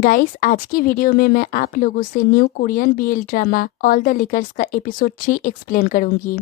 Guys, आज की video में मैं आप लोगों से new Korean BL drama all the liquors का एपिसोड 3 एक्सप्लेन करूंगी।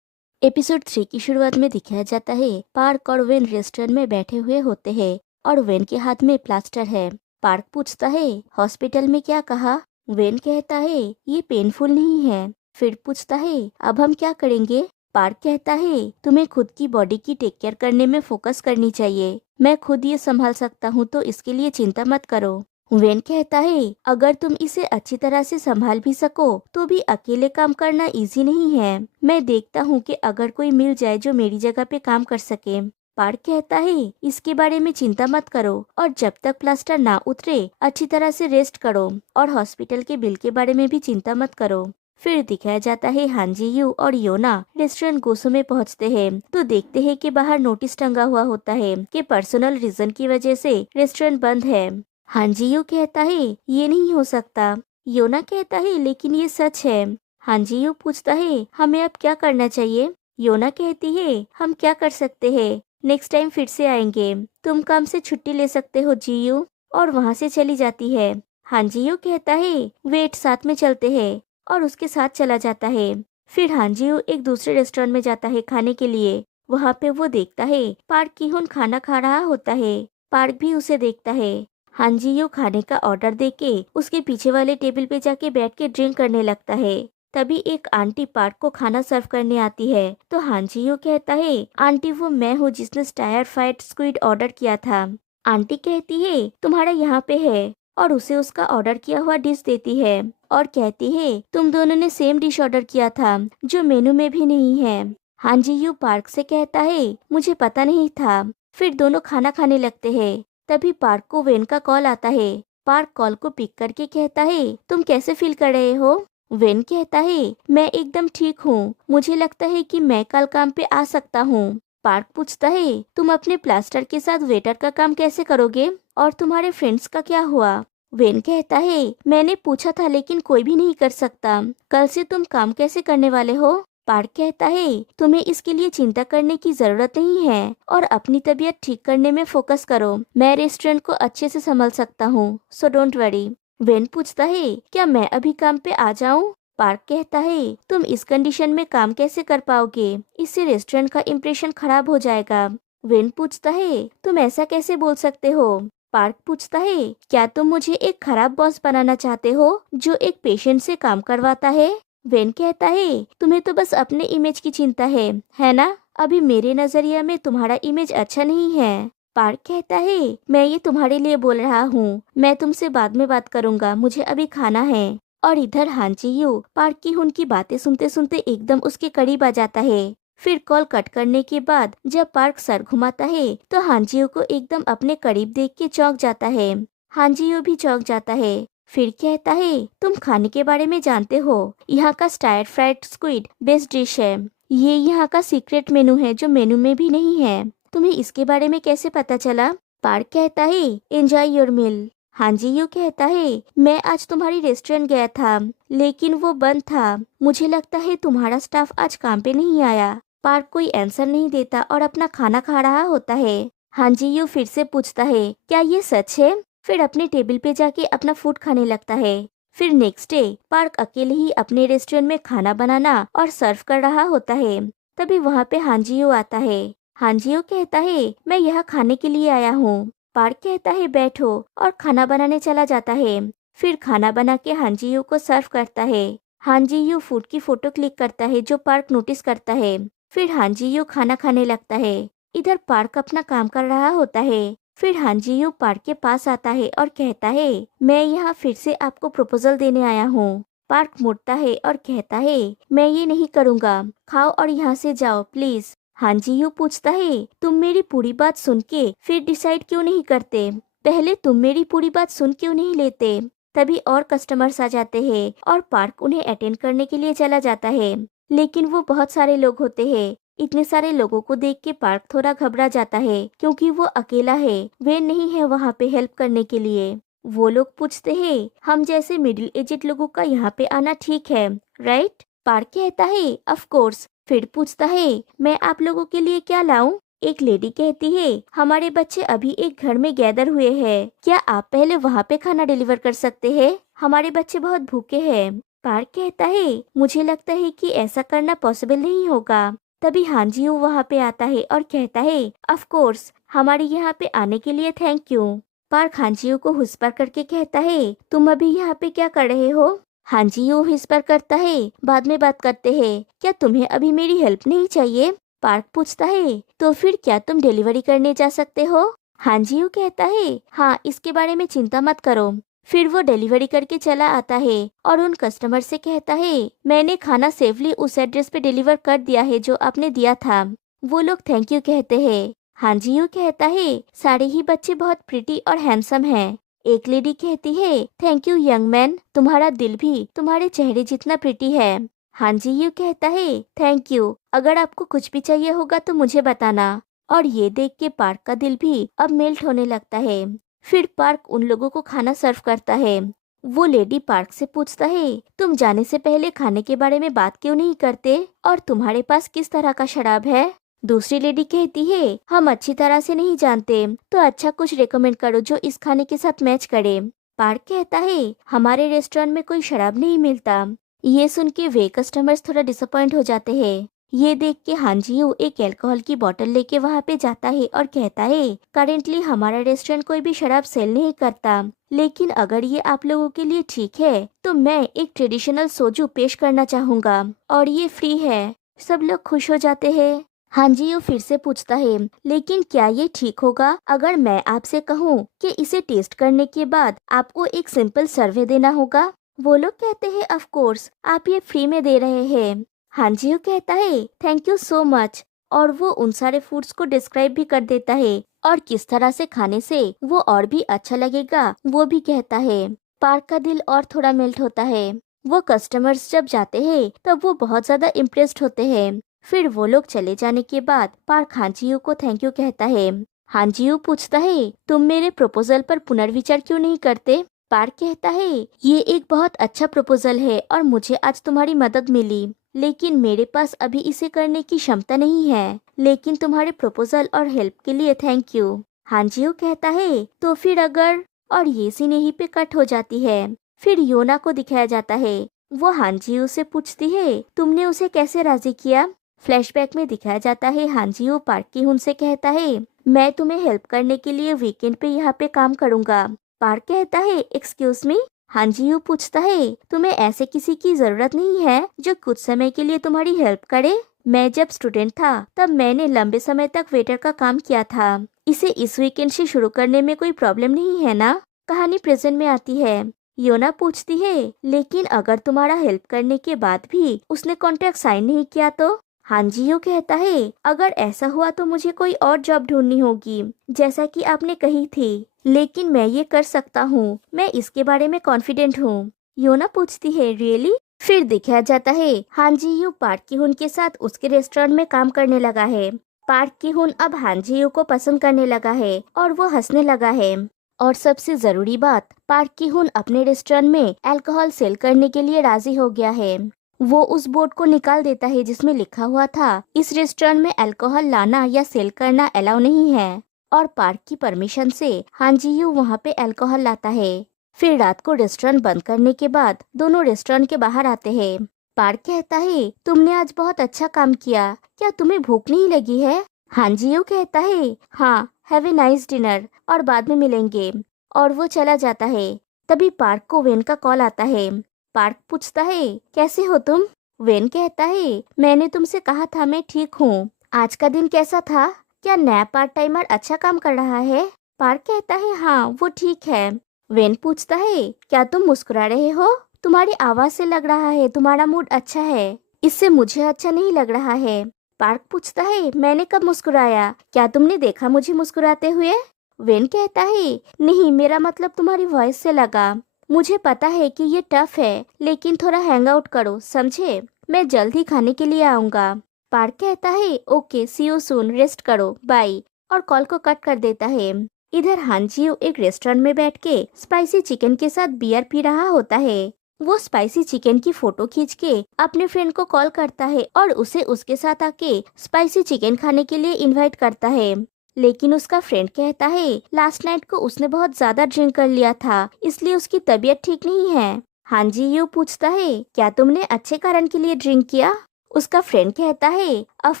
एपिसोड 3 की शुरुआत में दिखाया जाता है पार्क और वेन रेस्टोरेंट में बैठे हुए होते हैं और वेन के हाथ में प्लास्टर है। पार्क पूछता है हॉस्पिटल में क्या कहा। वेन कहता है ये पेनफुल नहीं है। फिर पूछता है अब हम क्या करेंगे। पार्क कहता है तुम्हें खुद की बॉडी की टेक केयर करने में फोकस करनी चाहिए। मैं खुद ये संभाल सकता हूँ तो इसके लिए चिंता मत करो। वेन कहता है अगर तुम इसे अच्छी तरह से संभाल भी सको तो भी अकेले काम करना इजी नहीं है। मैं देखता हूँ कि अगर कोई मिल जाए जो मेरी जगह पे काम कर सके। पार्क कहता है इसके बारे में चिंता मत करो और जब तक प्लास्टर ना उतरे अच्छी तरह से रेस्ट करो और हॉस्पिटल के बिल के बारे में भी चिंता मत करो। फिर दिखाया जाता है हांजी यू और योना रेस्टोरेंट गोसो में पहुंचते हैं तो देखते हैं कि बाहर नोटिस टंगा हुआ होता है कि पर्सनल रीजन की वजह से रेस्टोरेंट बंद है। हांजी कहता है ये नहीं हो सकता। योना कहता है लेकिन ये सच है। हांजी पूछता है हमें अब क्या करना चाहिए। योना कहती है हम क्या कर सकते हैं, नेक्स्ट टाइम फिर से आएंगे, तुम काम से छुट्टी ले सकते हो जीयू। और वहाँ से चली जाती है। हांजी कहता है वेट साथ में चलते हैं और उसके साथ चला जाता है। फिर हांजी एक दूसरे रेस्टोरेंट में जाता है खाने के लिए। वहाँ पे वो देखता है पार्क की हुन खाना खा रहा होता है। पार्क भी उसे देखता है। हांजी खाने का ऑर्डर देके उसके पीछे वाले टेबल पे जाके बैठ के ड्रिंक करने लगता है। तभी एक आंटी पार्क को खाना सर्व करने आती है तो हांजी कहता है आंटी वो मैं हूँ जिसने स्टायर फ्राइड स्क्विड ऑर्डर किया था। आंटी कहती है तुम्हारा यहाँ पे है और उसे उसका ऑर्डर किया हुआ डिश देती है और कहती है तुम दोनों ने सेम डिश ऑर्डर किया था जो मेनू में भी नहीं है। हांजी पार्क से कहता है मुझे पता नहीं था। फिर दोनों खाना खाने लगते हैं। तभी पार्क को वेन का कॉल आता है। पार्क कॉल को पिक करके कहता है तुम कैसे फील कर रहे हो। वेन कहता है मैं एकदम ठीक हूँ, मुझे लगता है कि मैं कल काम पे आ सकता हूँ। पार्क पूछता है तुम अपने प्लास्टर के साथ वेटर का काम कैसे करोगे और तुम्हारे फ्रेंड्स का क्या हुआ। वेन कहता है मैंने पूछा था लेकिन कोई भी नहीं कर सकता, कल से तुम काम कैसे करने वाले हो। पार्क कहता है तुम्हें इसके लिए चिंता करने की जरूरत नहीं है और अपनी तबीयत ठीक करने में फोकस करो, मैं रेस्टोरेंट को अच्छे से संभाल सकता हूँ, सो डोंट वरी। वेन पूछता है क्या मैं अभी काम पे आ जाऊँ। पार्क कहता है तुम इस कंडीशन में काम कैसे कर पाओगे, इससे रेस्टोरेंट का इम्प्रेशन खराब हो जाएगा। वेन पूछता है तुम ऐसा कैसे बोल सकते हो। पार्क पूछता है क्या तुम मुझे एक खराब बॉस बनाना चाहते हो जो एक पेशेंट से काम करवाता है। वेन कहता है तुम्हें तो बस अपने इमेज की चिंता है ना। अभी मेरे नजरिया में तुम्हारा इमेज अच्छा नहीं है। पार्क कहता है मैं ये तुम्हारे लिए बोल रहा हूँ, मैं तुमसे बाद में बात करूँगा, मुझे अभी खाना है। और इधर हांजी पार्क की उनकी बातें सुनते सुनते एकदम उसके करीब आ जाता है। फिर कॉल कट करने के बाद जब पार्क सर घुमाता है तो हांजी को एकदम अपने करीब देख के चौंक जाता है। हांजी भी चौंक जाता है। फिर कहता है तुम खाने के बारे में जानते हो, यहाँ का stair fried squid best dish है, ये यहाँ का सीक्रेट मेनू है जो मेनू में भी नहीं है, तुम्हें इसके बारे में कैसे पता चला। पार्क कहता है एंजॉय योर मील। हांजी कहता है मैं आज तुम्हारी रेस्टोरेंट गया था लेकिन वो बंद था, मुझे लगता है तुम्हारा स्टाफ आज काम पे नहीं आया। पार्क कोई आंसर नहीं देता और अपना खाना खा रहा होता है। हांजी फिर से पूछता है क्या ये सच है। फिर अपने टेबल पे जाके अपना फूड खाने लगता है। फिर नेक्स्ट डे पार्क अकेले ही अपने रेस्टोरेंट में खाना बनाना और सर्व कर रहा होता है। तभी वहाँ पे हांजियो आता है। हांजियो कहता है मैं यहाँ खाने के लिए आया हूँ। पार्क कहता है बैठो और खाना बनाने चला जाता है। फिर खाना बना के हांजियो को सर्व करता है। हांजियो फूड की फोटो क्लिक करता है जो पार्क नोटिस करता है। फिर हांजियो खाना खाने लगता है। इधर पार्क अपना काम कर रहा होता है। फिर हांजी पार्क के पास आता है और कहता है मैं यहाँ फिर से आपको प्रपोजल देने आया हूँ। पार्क मुड़ता है और कहता है मैं ये नहीं करूँगा, खाओ और यहाँ से जाओ प्लीज। हांजी पूछता है तुम मेरी पूरी बात सुन के फिर डिसाइड क्यों नहीं करते, पहले तुम मेरी पूरी बात सुन क्यों नहीं लेते। तभी और कस्टमर्स आ जाते हैं और पार्क उन्हें अटेंड करने के लिए चला जाता है लेकिन वो बहुत सारे लोग होते हैं। इतने सारे लोगों को देख के पार्क थोड़ा घबरा जाता है क्योंकि वो अकेला है, वे नहीं है वहाँ पे हेल्प करने के लिए। वो लोग पूछते हैं हम जैसे मिडिल एजेड लोगों का यहाँ पे आना ठीक है राइट। पार्क कहता है ऑफ कोर्स। फिर पूछता है मैं आप लोगों के लिए क्या लाऊं। एक लेडी कहती है, हमारे बच्चे अभी एक घर में गैदर हुए हैं, क्या आप पहले वहाँ पे खाना डिलीवर कर सकते हैं? हमारे बच्चे बहुत भूखे हैं। पार्क कहता है, मुझे लगता है कि ऐसा करना पॉसिबल नहीं होगा। तभी हांजी वहाँ पे आता है और कहता है, ऑफ कोर्स, हमारे यहाँ पे आने के लिए थैंक यू। पार्क हांजी को हुस्पर करके कहता है, तुम अभी यहाँ पे क्या कर रहे हो? हांजी हुस्पर करता है, बाद में बात करते हैं, क्या तुम्हें अभी मेरी हेल्प नहीं चाहिए? पार्क पूछता है, तो फिर क्या तुम डिलीवरी करने जा सकते हो? हांजी कहता है, हाँ, इसके बारे में चिंता मत करो। फिर वो डिलीवरी करके चला आता है और उन कस्टमर से कहता है, मैंने खाना सेफली उस एड्रेस पे डिलीवर कर दिया है जो आपने दिया था। वो लोग थैंक यू कहते हैं। हांजी कहता है, सारे ही बच्चे बहुत प्रिटी और हैंडसम हैं। एक लेडी कहती है, थैंक यू यंग मैन, तुम्हारा दिल भी तुम्हारे चेहरे जितना प्रिटी है। हांजी कहता है, थैंक यू, अगर आपको कुछ भी चाहिए होगा तो मुझे बताना। और ये देख के पार्क का दिल भी अब मेल्ट होने लगता है। फिर पार्क उन लोगों को खाना सर्व करता है। वो लेडी पार्क से पूछता है, तुम जाने से पहले खाने के बारे में बात क्यों नहीं करते, और तुम्हारे पास किस तरह का शराब है? दूसरी लेडी कहती है, हम अच्छी तरह से नहीं जानते, तो अच्छा कुछ रेकमेंड करो जो इस खाने के साथ मैच करे। पार्क कहता है, हमारे रेस्टोरेंट में कोई शराब नहीं मिलता। ये सुन के वे कस्टमर्स थोड़ा डिसअपॉइंट हो जाते हैं। ये देख के हांजियो एक अल्कोहल की बोतल लेके वहाँ पे जाता है और कहता है, करेंटली हमारा रेस्टोरेंट कोई भी शराब सेल नहीं करता, लेकिन अगर ये आप लोगों के लिए ठीक है तो मैं एक ट्रेडिशनल सोजू पेश करना चाहूँगा और ये फ्री है। सब लोग खुश हो जाते हैं। हांजियो फिर से पूछता है, लेकिन क्या ये ठीक होगा अगर मैं आपसे कहूँ कि इसे टेस्ट करने के बाद आपको एक सिंपल सर्वे देना होगा? वो लोग कहते हैं, ऑफ कोर्स, आप ये फ्री में दे रहे हैं। हांजियो कहता है, थैंक यू सो मच, और वो उन सारे फूड्स को डिस्क्राइब भी कर देता है और किस तरह से खाने से वो और भी अच्छा लगेगा वो भी कहता है। पार्क का दिल और थोड़ा मेल्ट होता है। वो कस्टमर्स जब जाते हैं तब वो बहुत ज्यादा इम्प्रेस्ड होते हैं। फिर वो लोग चले जाने के बाद पार्क हांजियो को थैंक यू कहता है। हांजियो पूछता है, तुम मेरे प्रपोजल पर पुनर्विचार क्यों नहीं करते? पार्क कहता है, ये एक बहुत अच्छा प्रपोजल है और मुझे आज तुम्हारी मदद मिली, लेकिन मेरे पास अभी इसे करने की क्षमता नहीं है, लेकिन तुम्हारे प्रपोजल और हेल्प के लिए थैंक यू। हांजियो कहता है, तो फिर अगर, और ये सीन यहीं पे कट हो जाती है। फिर योना को दिखाया जाता है। वो हांजियो से पूछती है, तुमने उसे कैसे राजी किया? फ्लैशबैक में दिखाया जाता है, हांजियो पार्क की हुन से कहता है, मैं तुम्हें हेल्प करने के लिए वीकेंड पे यहाँ पे काम करूँगा। पार्क कहता है, एक्सक्यूज मी? हांजियो पूछता है, तुम्हें ऐसे किसी की जरूरत नहीं है जो कुछ समय के लिए तुम्हारी हेल्प करे? मैं जब स्टूडेंट था तब मैंने लंबे समय तक वेटर का काम किया था। इसे इस वीकेंड से शुरू करने में कोई प्रॉब्लम नहीं है ना? कहानी प्रेजेंट में आती है। योना पूछती है, लेकिन अगर तुम्हारा हेल्प करने के बाद भी उसने कॉन्ट्रैक्ट साइन नहीं किया तो? हांजियो कहता है, अगर ऐसा हुआ तो मुझे कोई और जॉब ढूंढनी होगी, जैसा कि आपने कही थी, लेकिन मैं ये कर सकता हूँ, मैं इसके बारे में कॉन्फिडेंट हूँ। योना पूछती है, रियली? फिर दिखाया जाता है, हांजियो पार्क की हुन के साथ उसके रेस्टोरेंट में काम करने लगा है। पार्क की हुन अब हांजियो को पसंद करने लगा है और वो हंसने लगा है। और सबसे जरूरी बात, पार्क की हुन अपने रेस्टोरेंट में अल्कोहल सेल करने के लिए राजी हो गया है। वो उस बोर्ड को निकाल देता है जिसमें लिखा हुआ था, इस रेस्टोरेंट में अल्कोहल लाना या सेल करना अलाउ नहीं है, और पार्क की परमिशन से हांजियो वहाँ पे अल्कोहल लाता है। फिर रात को रेस्टोरेंट बंद करने के बाद दोनों रेस्टोरेंट के बाहर आते हैं। पार्क कहता है, तुमने आज बहुत अच्छा काम किया, क्या तुम्हें भूख नहीं लगी है? हांजियो कहता है, हाँ, हैव ए नाइस डिनर, और बाद में मिलेंगे, और वो चला जाता है। तभी पार्क को वेन का कॉल आता है। पार्क पूछता है, कैसे हो तुम? वेन कहता है, मैंने तुमसे कहा था मैं ठीक हूँ। आज का दिन कैसा था? क्या नया पार्ट टाइमर अच्छा काम कर रहा है? पार्क कहता है, हाँ, वो ठीक है। वेन पूछता है, क्या तुम मुस्कुरा रहे हो? तुम्हारी आवाज से लग रहा है तुम्हारा मूड अच्छा है। इससे मुझे अच्छा नहीं लग रहा है। पार्क पूछता है, मैंने कब मुस्कुराया? क्या तुमने देखा मुझे मुस्कुराते हुए? वेन कहता है, नहीं, मेरा मतलब तुम्हारी वॉइस से लगा। मुझे पता है कि ये टफ है, लेकिन थोड़ा हैंग आउट करो, समझे? मैं जल्द ही खाने के लिए आऊँगा। पार्क कहता है, okay, see you soon, rest करो, बाय, और कॉल को कट कर देता है। इधर हांजियो एक रेस्टोरेंट में बैठ के स्पाइसी चिकन के साथ बियर पी रहा होता है। वो स्पाइसी चिकन की फोटो खींच के अपने फ्रेंड को कॉल करता है और उसे उसके साथ आके स्पाइसी चिकन खाने के लिए इनवाइट करता है। लेकिन उसका फ्रेंड कहता है लास्ट नाइट को उसने बहुत ज्यादा ड्रिंक कर लिया था, इसलिए उसकी तबीयत ठीक नहीं है। हान जी यू पूछता है क्या तुमने अच्छे कारण के लिए ड्रिंक किया? उसका फ्रेंड कहता है ऑफ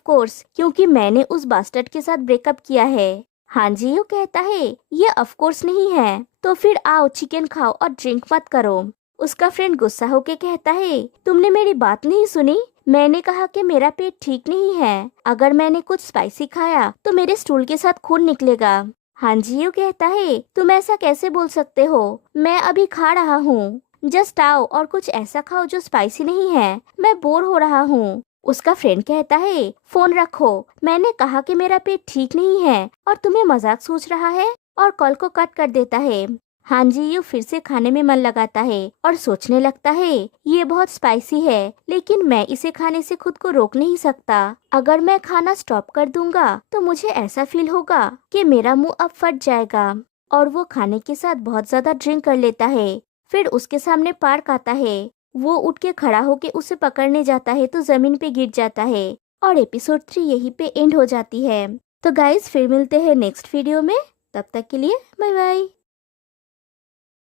कोर्स, क्योंकि मैंने उस बास्टर्ड के साथ ब्रेकअप किया है। हान जी यू कहता है ये ऑफ कोर्स नहीं है, तो फिर आओ चिकन खाओ और ड्रिंक मत करो। उसका फ्रेंड गुस्सा होके कहता है तुमने मेरी बात नहीं सुनी, मैंने कहा कि मेरा पेट ठीक नहीं है, अगर मैंने कुछ स्पाइसी खाया तो मेरे स्टूल के साथ खून निकलेगा। हान जी यू कहता है तुम ऐसा कैसे बोल सकते हो, मैं अभी खा रहा हूँ, जस्ट आओ और कुछ ऐसा खाओ जो स्पाइसी नहीं है, मैं बोर हो रहा हूँ। उसका फ्रेंड कहता है फोन रखो, मैंने कहा कि मेरा पेट ठीक नहीं है और तुम्हें मजाक सोच रहा है, और कॉल को कट कर देता है। हान जी यू फिर से खाने में मन लगाता है और सोचने लगता है ये बहुत स्पाइसी है, लेकिन मैं इसे खाने से खुद को रोक नहीं सकता। अगर मैं खाना स्टॉप कर दूंगा तो मुझे ऐसा फील होगा कि मेरा मुंह अब फट जाएगा। और वो खाने के साथ बहुत ज्यादा ड्रिंक कर लेता है। फिर उसके सामने पार्क आता है। वो उठ के खड़ा होके उसे पकड़ने जाता है तो जमीन पे गिर जाता है। और एपिसोड 3 यहीं पे एंड हो जाती है। तो गाइस फिर मिलते हैं नेक्स्ट वीडियो में, तब तक के लिए बाय बाय।